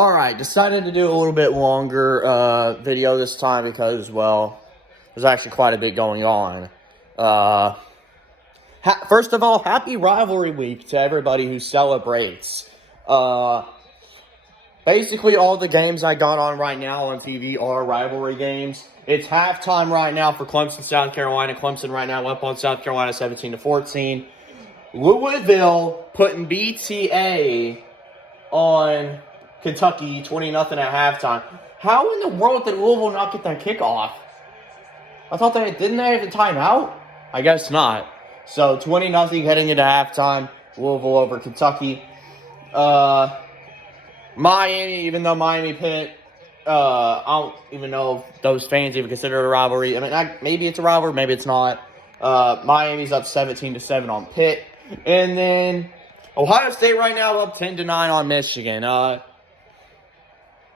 Alright, decided to do a little bit longer video this time because, well, there's actually quite a bit going on. First of all, happy Rivalry Week to everybody who celebrates. Basically, all the games I got on right now on TV are Rivalry games. It's halftime right now for Clemson, South Carolina. Clemson right now up on South Carolina 17-14. Louisville putting BTA on Kentucky 20-0 at halftime. How in the world did Louisville not get that kickoff? I thought didn't they have the timeout? I guess not. So 20-0 heading into halftime. Louisville over Kentucky. Miami, even though Miami Pitt, I don't even know if those fans even consider it a rivalry. I mean, maybe it's a rivalry, maybe it's not. Miami's up 17-7 on Pitt. And then Ohio State right now up 10-9 on Michigan.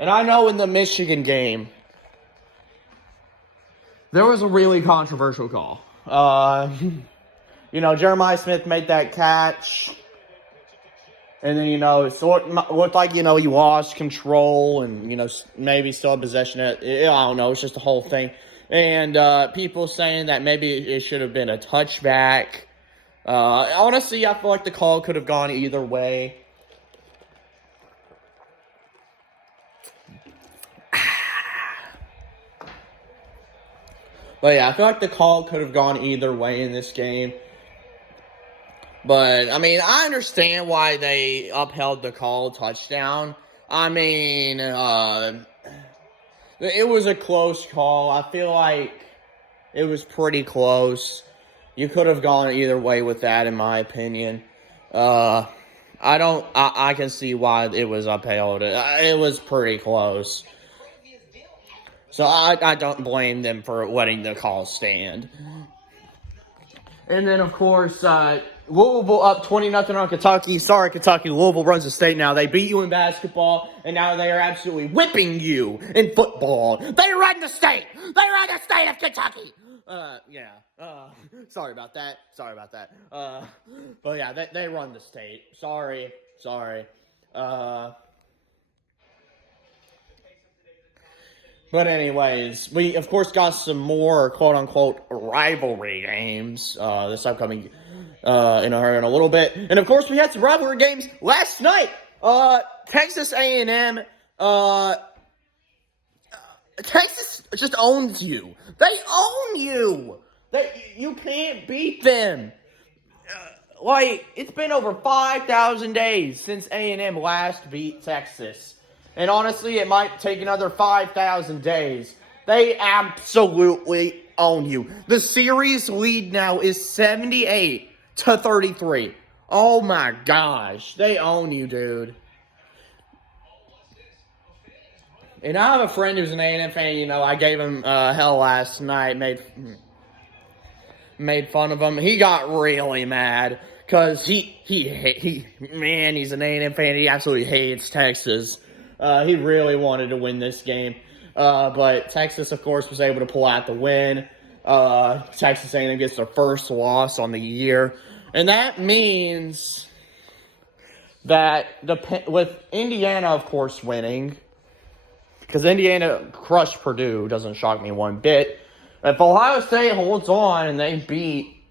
And I know in the Michigan game, there was a really controversial call. Jeremiah Smith made that catch. And then, it looked like, he lost control and, maybe still had possession. I don't know. It's just the whole thing. And people saying that maybe it should have been a touchback. Honestly, I feel like the call could have gone either way. But yeah, I feel like the call could have gone either way in this game. But, I mean, I understand why they upheld the call touchdown. I mean, it was a close call. I feel like it was pretty close. You could have gone either way with that, in my opinion. I can see why it was upheld. It was pretty close. So I don't blame them for letting the call stand. And then, of course, Louisville up 20-0 on Kentucky. Sorry, Kentucky. Louisville runs the state now. They beat you in basketball, and now they are absolutely whipping you in football. They run the state. They run the state of Kentucky. Sorry about that. But yeah, they run the state. Sorry. But anyways, we, of course, got some more quote-unquote rivalry games this upcoming in a little bit. And, of course, we had some rivalry games last night. Texas A&M, Texas just owns you. They own you. You can't beat them. It's been over 5,000 days since A&M last beat Texas. And honestly, it might take another 5,000 days. They absolutely own you. The series lead now is 78-33. Oh my gosh. They own you, dude. And I have a friend who's an A&M fan. I gave him hell last night. Made fun of him. He got really mad. Because he's an A&M fan. He absolutely hates Texas. He really wanted to win this game. But Texas, of course, was able to pull out the win. Texas A&M gets their first loss on the year. And that means that with Indiana, of course, winning, because Indiana crushed Purdue, doesn't shock me one bit. If Ohio State holds on and they beat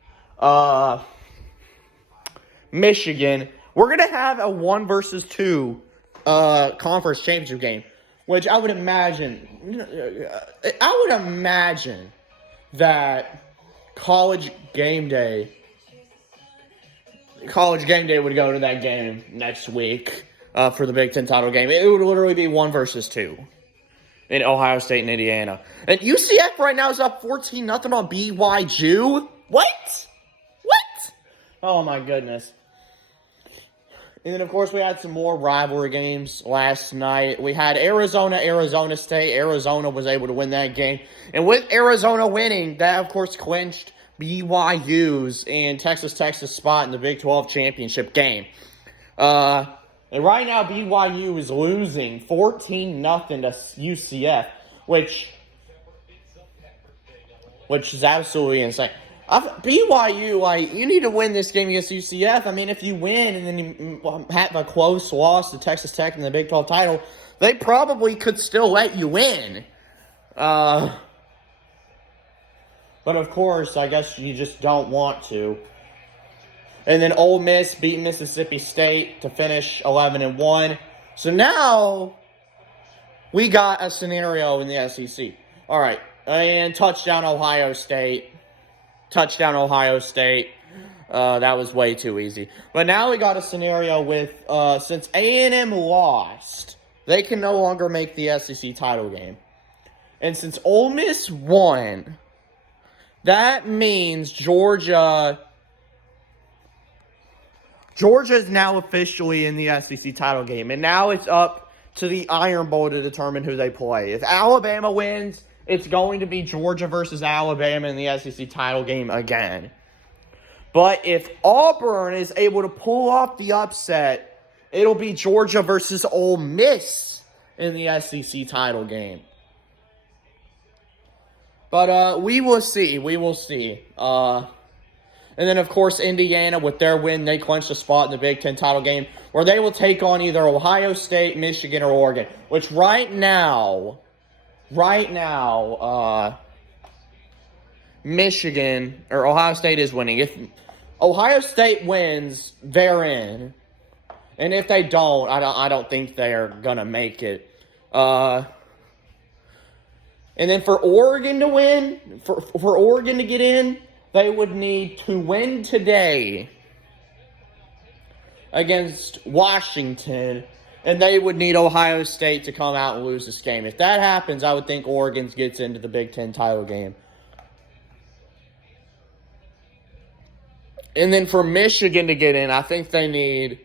Michigan, we're going to have a 1-2 conference championship game, which I would imagine that College game day would go to that game next week for the Big Ten title game. It would literally be 1-2 in Ohio State and Indiana. And UCF right now is up 14-0 on BYU. What? Oh my goodness. And then, of course, we had some more rivalry games last night. We had Arizona State. Arizona was able to win that game. And with Arizona winning, that, of course, clinched BYU's and Texas spot in the Big 12 championship game. And right now, BYU is losing 14-0 to UCF, which is absolutely insane. BYU, you need to win this game against UCF. I mean, if you win and then you have a close loss to Texas Tech in the Big 12 title, they probably could still let you win. But of course, I guess you just don't want to. And then Ole Miss beat Mississippi State to finish 11-1. So now we got a scenario in the SEC. All right, and touchdown Ohio State. Touchdown Ohio State. That was way too easy. But now we got a scenario with, since A&M lost, they can no longer make the SEC title game. And since Ole Miss won, that means Georgia is now officially in the SEC title game. And now it's up to the Iron Bowl to determine who they play. If Alabama wins, it's going to be Georgia versus Alabama in the SEC title game again. But if Auburn is able to pull off the upset, it'll be Georgia versus Ole Miss in the SEC title game. But we will see. We will see. And then, of course, Indiana, with their win, they clinched a spot in the Big Ten title game where they will take on either Ohio State, Michigan, or Oregon. Which right now, Michigan, or Ohio State is winning. If Ohio State wins, they're in. And if they don't, I don't think they're going to make it. And then for Oregon to win, for Oregon to get in, they would need to win today against Washington, and they would need Ohio State to come out and lose this game. If that happens, I would think Oregon gets into the Big Ten title game. And then for Michigan to get in, I think they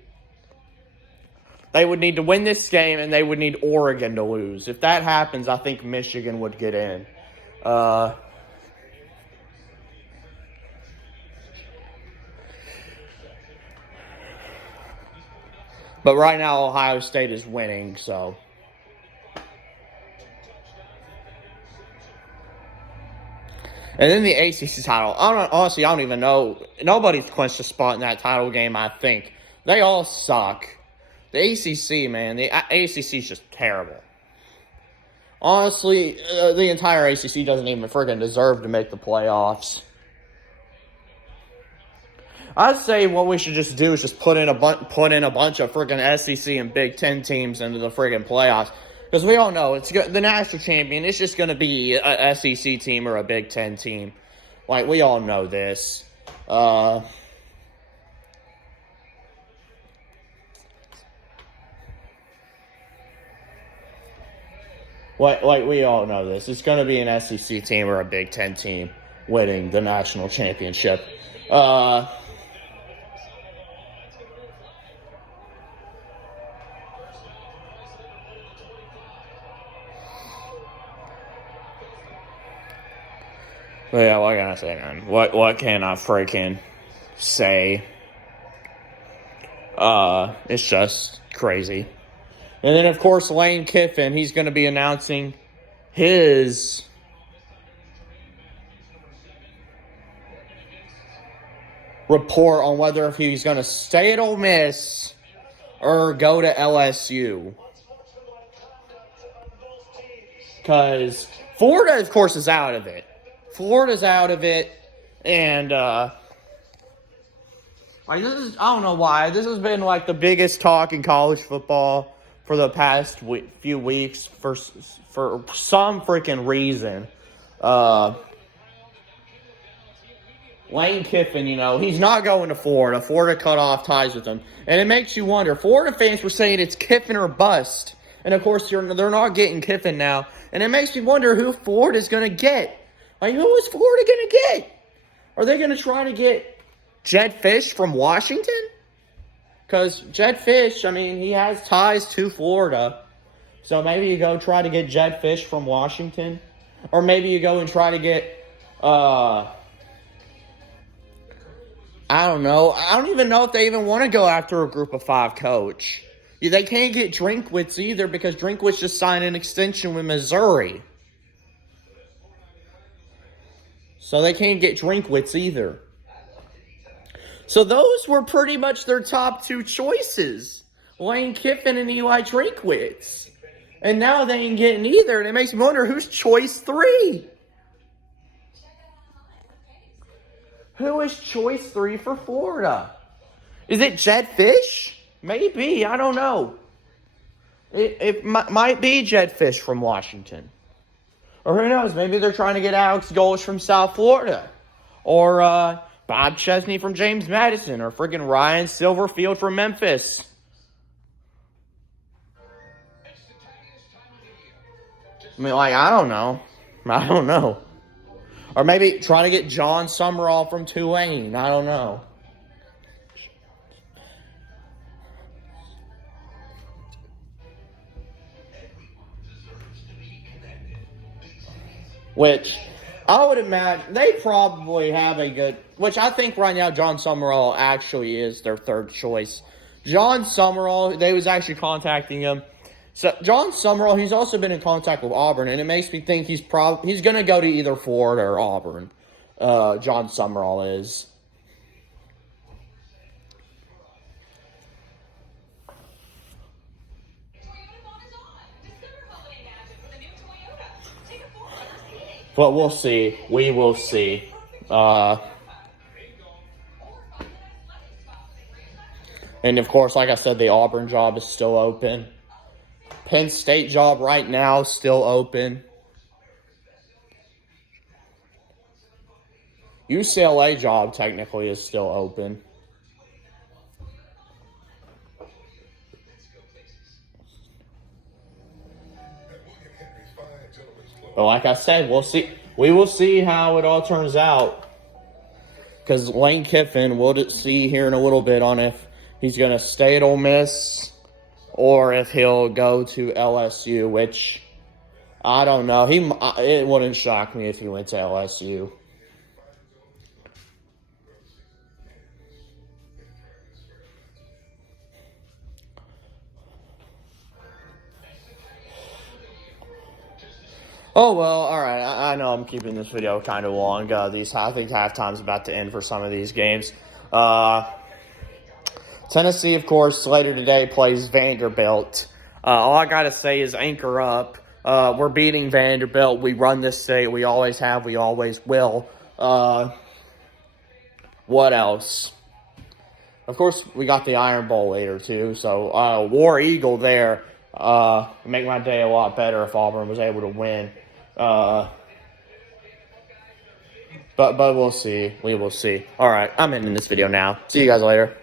would need to win this game, and they would need Oregon to lose. If that happens, I think Michigan would get in. But right now, Ohio State is winning, so. And then the ACC title. Honestly, I don't even know. Nobody's clinched a spot in that title game, I think. They all suck. The ACC, man, the ACC is just terrible. Honestly, the entire ACC doesn't even friggin' deserve to make the playoffs. I'd say what we should just do is just put in a bunch of friggin' SEC and Big Ten teams into the friggin' playoffs. Because we all know the national champion, it's just going to be a SEC team or a Big Ten team. Like, we all know this. We all know this. It's going to be an SEC team or a Big Ten team winning the national championship. But yeah, what can I say, man? What can I freaking say? It's just crazy. And then, of course, Lane Kiffin, he's going to be announcing his report on whether if he's going to stay at Ole Miss or go to LSU. Because Florida, of course, is out of it. Florida's out of it, and I don't know why. This has been like the biggest talk in college football for the past few weeks for some freaking reason. Lane Kiffin, he's not going to Florida. Florida cut off ties with him, and it makes you wonder. Florida fans were saying it's Kiffin or bust, and of course they're not getting Kiffin now, and it makes me wonder who Florida's going to get. Like, who is Florida going to get? Are they going to try to get Jedd Fisch from Washington? Because Jedd Fisch, he has ties to Florida. So maybe you go try to get Jedd Fisch from Washington. Or maybe you go and try to get, I don't know. I don't even know if they even want to go after a group of 5 coach. They can't get Drinkwitz either because Drinkwitz just signed an extension with Missouri. So they can't get Drinkwitz either. So those were pretty much their top two choices. Lane Kiffin and Eli Drinkwitz. And now they ain't getting either. And it makes me wonder who's choice 3. Who is choice 3 for Florida? Is it Jed Fish? Maybe. I don't know. It might be Jed Fish from Washington. Or who knows? Maybe they're trying to get Alex Golesh from South Florida. Or Bob Chesney from James Madison. Or friggin' Ryan Silverfield from Memphis. I mean, like, I don't know. Or maybe trying to get John Summerall from Tulane. I don't know. Which, I would imagine, they probably have a good... Which I think right now John Summerall actually is their third choice. John Summerall, they was actually contacting him. So, John Summerall, he's also been in contact with Auburn, and it makes me think he's going to go to either Florida or Auburn. John Summerall is. But we'll see. We will see. And, of course, like I said, the Auburn job is still open. Penn State job right now is still open. UCLA job technically is still open. But like I said, we'll see. We will see how it all turns out. Because Lane Kiffin, we'll see here in a little bit on if he's going to stay at Ole Miss or if he'll go to LSU, which I don't know. It wouldn't shock me if he went to LSU. Oh, well, all right. I know I'm keeping this video kind of long. I think halftime's about to end for some of these games. Tennessee, of course, later today plays Vanderbilt. All I got to say is anchor up. We're beating Vanderbilt. We run this state. We always have. We always will. What else? Of course, we got the Iron Bowl later, too. So, War Eagle there. Make my day a lot better if Auburn was able to win. But we'll see. We will see. All right, I'm ending this video now. See you guys later.